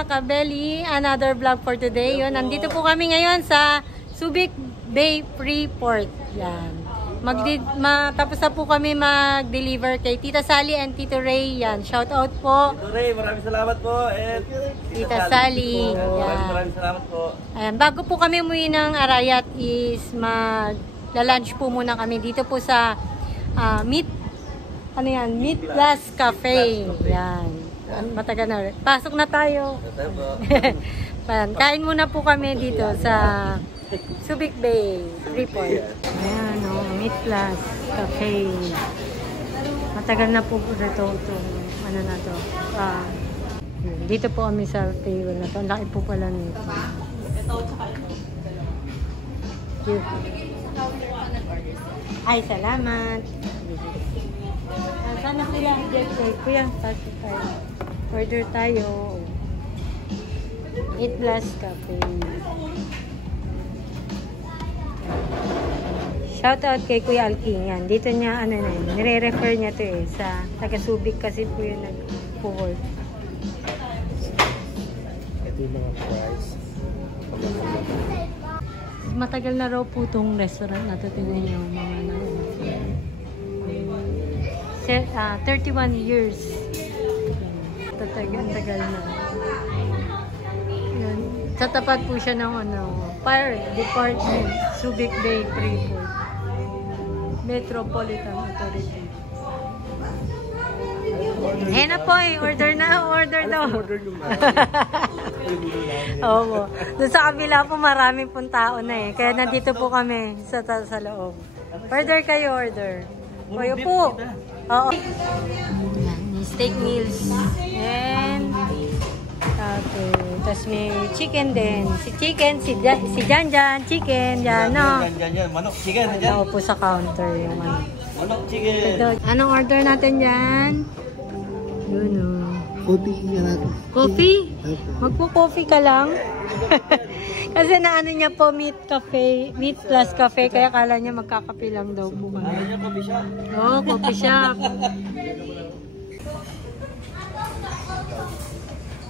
mga kabeli, another vlog for today. Yun, nandito po kami ngayon sa Subic Bay Freeport. Yan. Tapos na po kami mag-deliver kay Tita Sally and Tito Ray. Yan, shout out po. Tito Ray, maraming salamat po. And Tita Sally. Maraming salamat po. Ayan, bago po kami umuwi ng Arayat is mag-lunch po muna kami dito po sa Meat Plus Cafe. Yan. Matagal na. Pasok na tayo. Kain muna po kami dito sa Subic Bay Freeport. Ayan, Meat Plus Cafe. Matagal na po ito. Ano na to. Dito po kami sa table na to. Ang laki po pala nito. Ay, salamat. Sana kuya, kuya, order tayo. Meat Plus Cafe. Shout out kay Kuya Alking. Yan. Dito niya, nire-refer niya to sa taga-Subic kasi po yung nag-work. Ito yung mga price. Matagal na raw po itong restaurant na to. Tingnan niyo mga 31 years. Tagal na. Yan. Sa tapat po siya ng Fire Department, Subic Bay Freeport, Metropolitan Authority. Na po order daw. Oo. Doon sa kabila po marami pong tao na Kaya nandito po kami sa loob. Order kayo, order. Kayo po. Oo. Steak meals. And tapos may chicken din. Si Janjan, chicken, yan, no? Manok, chicken, yan. Ako po sa counter yung Manok, chicken. Anong order natin yan? Yun, Coffee yan. Coffee? Magpo-coffee ka lang? Kasi niya po Meat Plus Cafe, kaya kala niya magkakape lang daw po kami. Coffee shop. Oo, coffee shop.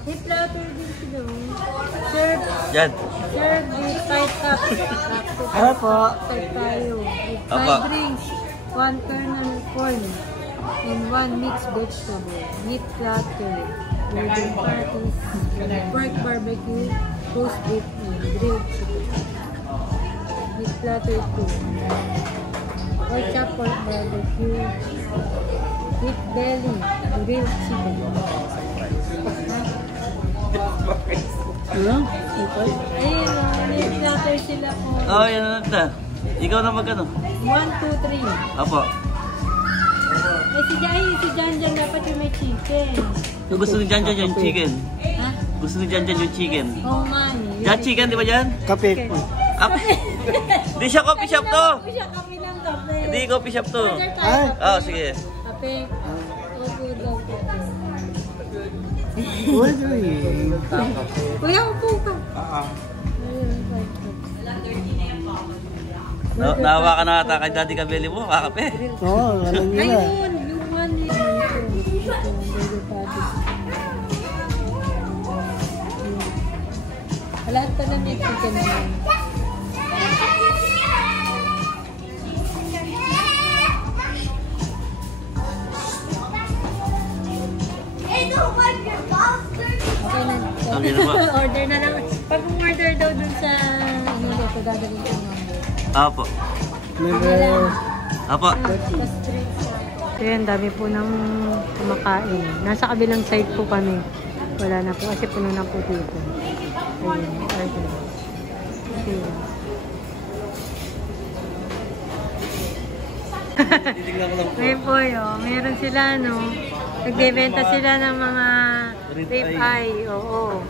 Meat platter din sila. Serve. Yan. Serve with 5 cups. Ano po? Serve tayo. With 5 drinks, 1 kernel corn, and 1 mixed vegetable. Meat platter. Wedding parties. Pork barbecue. Roast beef and grilled chicken. Meat platter 2. Pork chop, pork barbecue. Beef belly. Grilled chicken. Ano? Ayun, meat platter sila po. Oh, yan na. Ikaw na magkano? 1, 2, 3. Apo. Si Janjan dapat yung may chicken. Gusto ni Janjan yung chicken. Ha? Gusto ni Janjan yung chicken. Oh man. Jan chicken, di ba Jan? Kape. Hindi siya coffee shop to. Kape siya, kape ng kape. Hindi coffee shop to. Order tayo, kape. Oh, sige. Kape. Opo daw po. Kuya, upo ka. Nahawa ka na ata kay Daddy Cabelli mo, kakape. Oo, alam nyo na. Ayun, yung one lahat pa lang may chicken na yun. Okay na. Order na lang. Pag order daw dun sa ito, gagaling ko naman. Apo. Apo. Ayan, dami po ng kumakain. Nasa kabilang side po kami. Wala na po kasi puno na po dito. Ayan, order. Okay. Ngayon po meron sila nagbebenta sila ng mga rib eye. Oo.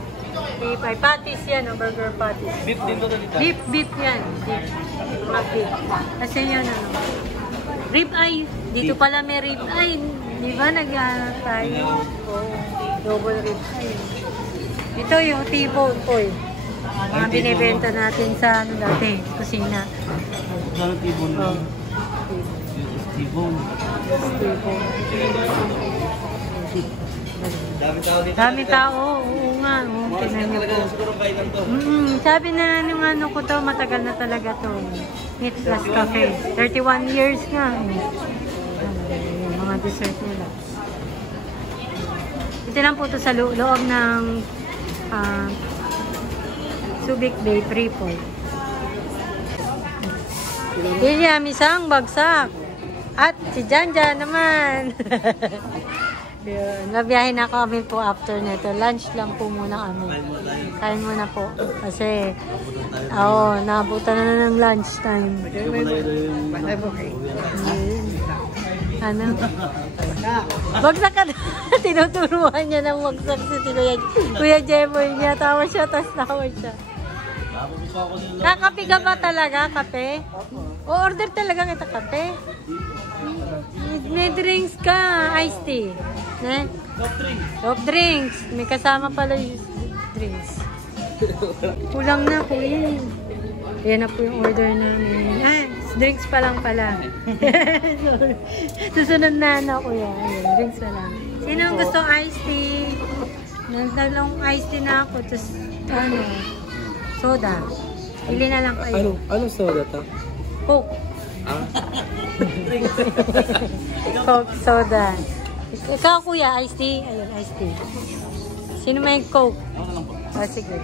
Rib eye. Patties yan, burger patties. Beef din to dito. Beef yan. Beef. Kasi yan rib eye. Dito pala may rib eye. Di ba tayo? Double rib eye. Ito yung T-bone po mga binibenta natin sa dati, kusina. Saan T-bone mo? T-bone. Dami tao dito. Dami tao, oo nga. Oo, Mga tingnan niyo talaga po. yung siguro kainan to. Sabi na nung ano ko to, matagal na talaga to. Meat Plus Cafe. 31 years nga. Yung mga dessert nila. Ito lang po to sa loob ng Subic Bay Freeport. William, isang bagsak. At si Janja naman. Yun. Nabiyahin na kami po after nito. Lunch lang po muna kami. Kain muna po. Kasi, naabutan na ng lunch time. Ano? Bagsak ka na. Tinuturuan niya ng bagsak si Kuya Jemoy niya. Tawa siya, tas tawa siya. Kakape ka ba talaga? Kape? O order talaga kita kape? May drinks ka. Iced tea. Ne? Soft drinks. May kasama pala yung drinks. Kulang na po yun. Yan na po yung order namin. Drinks pa lang pala. Susunod na ano ko yan. Ayun, drinks pa lang. Sino ang gusto iced tea? Nagdalong iced tea na ako. Tapos, soda. Pili na lang kayo. Anong soda to? Coke. Coke, soda. Ikaw, kuya, iced tea. Ayun, iced tea. Sino may Coke? Sige.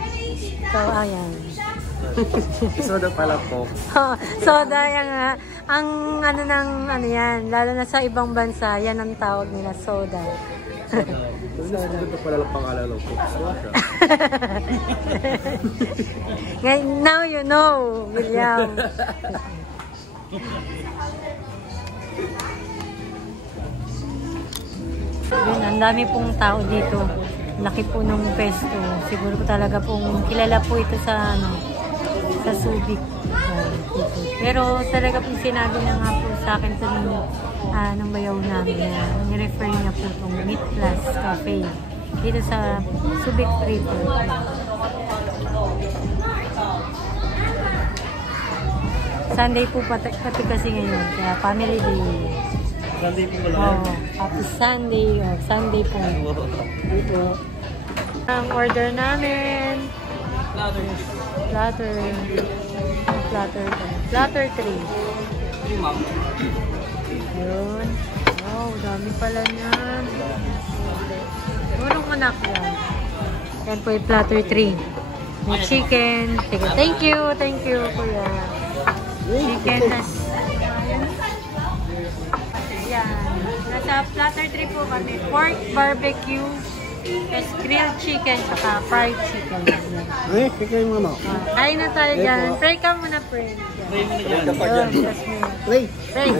Ikaw, ayan. Soda pala po. Soda, yan nga. Ang ano yan, lalo na sa ibang bansa, yan ang tawag nila, soda. Soda. Ito pala lang pangalan ng Coke. Now you know, William. Yun, ang dami pong tao dito. Laki po ng pesto. Siguro po talaga pong kilala po ito sa sa Subic. Pero talaga po sinabi na nga po sa akin sa ng bayaw namin na ni-refer niya po itong Meat Plus Cafe dito sa Subic Freeport. Sunday po pati kasi ngayon, kaya family day. Sunday po pala. Happy Sunday. Sunday po. Dito. Ang order namin. Platter. Platter 3. Ayun. Wow, dami pala niyan. Murong anak yan. Yan po yung platter 3. May chicken. Thank you, kuya. Chicken tas. Yan. Nasa platter 3 po kami. Pork barbecue, grilled chicken, saka fried chicken. Ay, kikain mo na. Kain na tayo dyan. Pray ka muna, pray. Pray mo na dyan. Pray. Pray.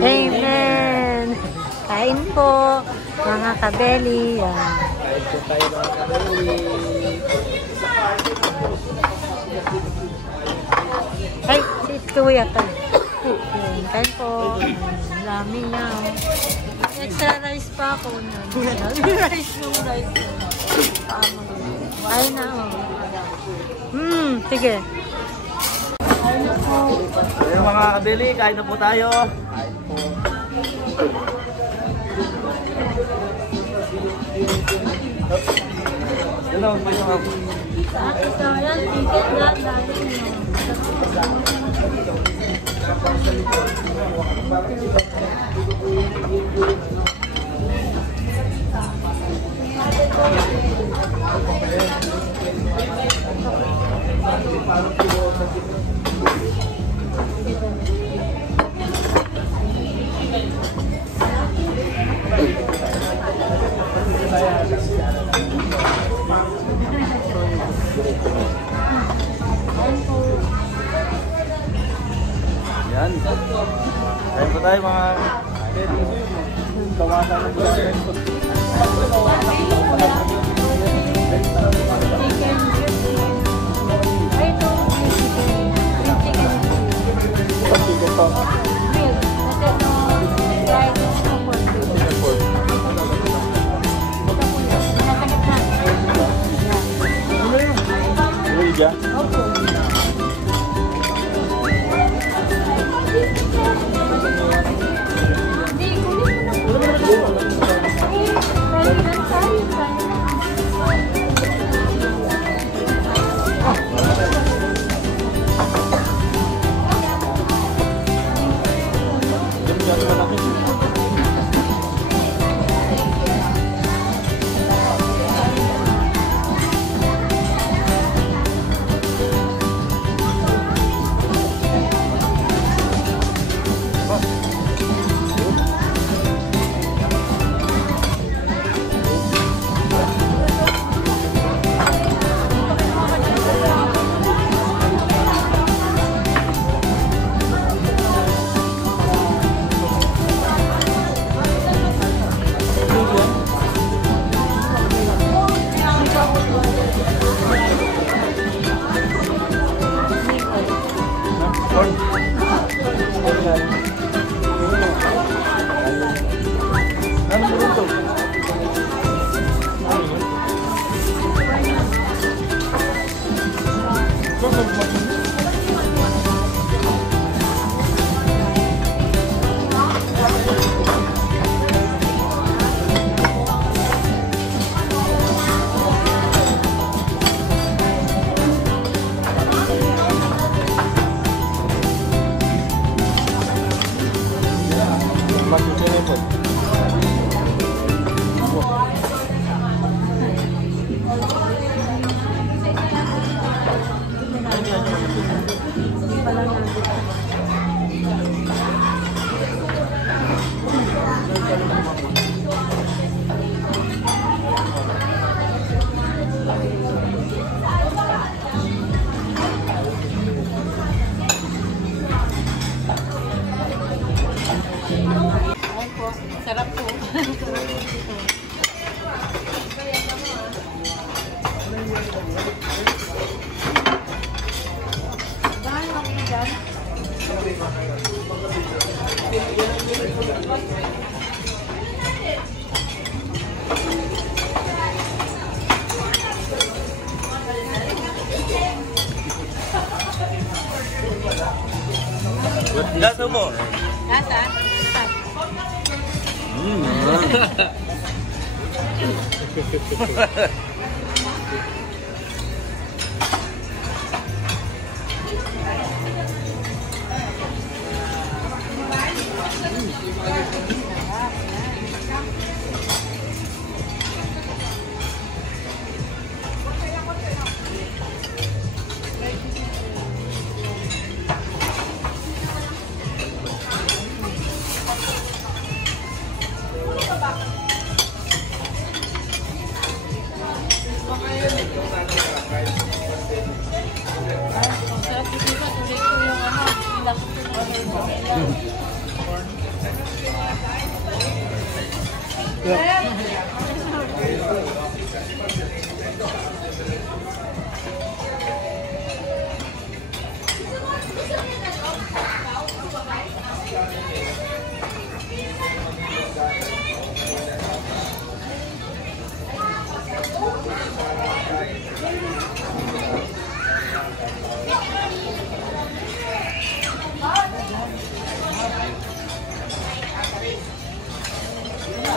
Amen. Kain po, mga kabeli. Kain po tayo mga kabeli. Ay, si Kuya pa. Kain po. Dami niya. Extra rice pa ako na. Rice. Kain na. Sige. Kain na po. Ayun mga kabeli, kain na po tayo. Hello, may mga Ito yan, ticket na. Dami niyo. yan. Kain po tayo mga kawasan ng bulan. Lasa mo? Lasa?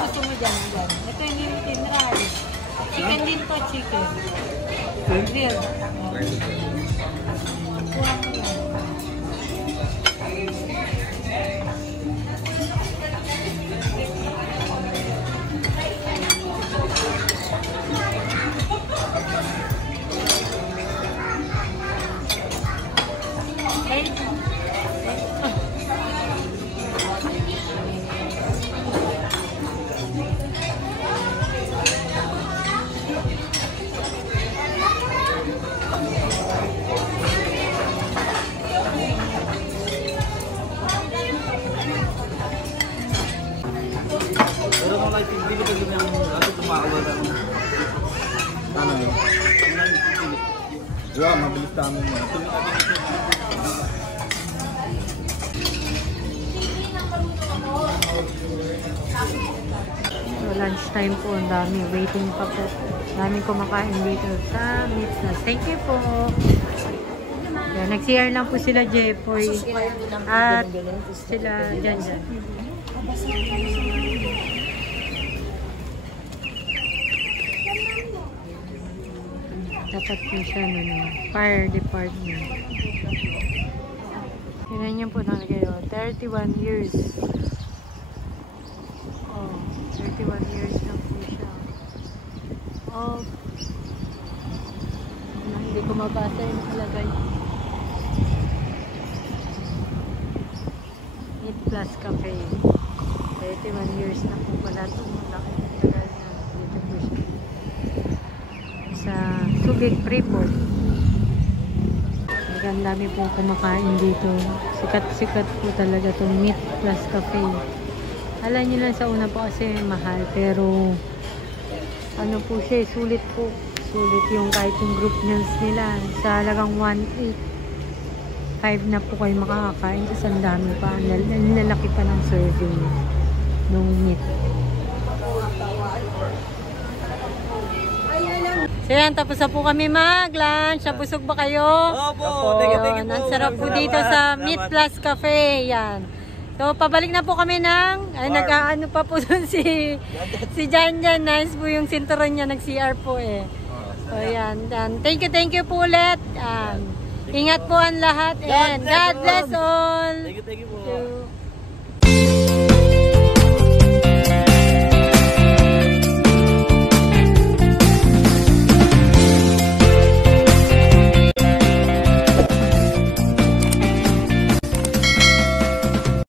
Gusto mo dyan? Ito yung tinry. Chicken din to, chicken. Real. Pero kung like, hindi ko pwede yung tumakawal ng Ano yun? Yeah, mabilis namin mo. So, lunch time po. Ang dami. Waiting pa po. Daming kumakain dito sa Meat Plus. Thank you po. Yan, nag-CR lang po sila Jepoy. At sila dyan. Dapat po siya fire department. Tignan niyo po nakalagay 31 years. Oh, 31 years na po siya. Oh. Hindi ko mabasa yung nakalagay. Meat Plus Cafe. 31 years na po pala ito. Malaki na tagal na. Dito po siya. Sa Subic Freeport. Ang dami po kumakain dito. Sikat-sikat po talaga itong Meat Plus Cafe. Alam nyo lang sa una po kasi mahal. Pero ano po siya, sulit po. Sulit yung kahit yung group meals nila. Sa halagang 1.8. 5 na po kayo makakakain. Kasi ang dami pa. Nalalaki pa ng serving ng meat. So yan, tapos na po kami mag-lunch. Busog ba kayo? Opo, thank you po. Ang sarap po dito sa Meat Plus Cafe. Yan. So, pabalik na po kami ng, nag-aano pa po dun si Jan. Nice po yung sinturon niya, nag-CR po eh. So, yan. Thank you po ulit. Ingat po ang lahat and God bless all. Thank you po.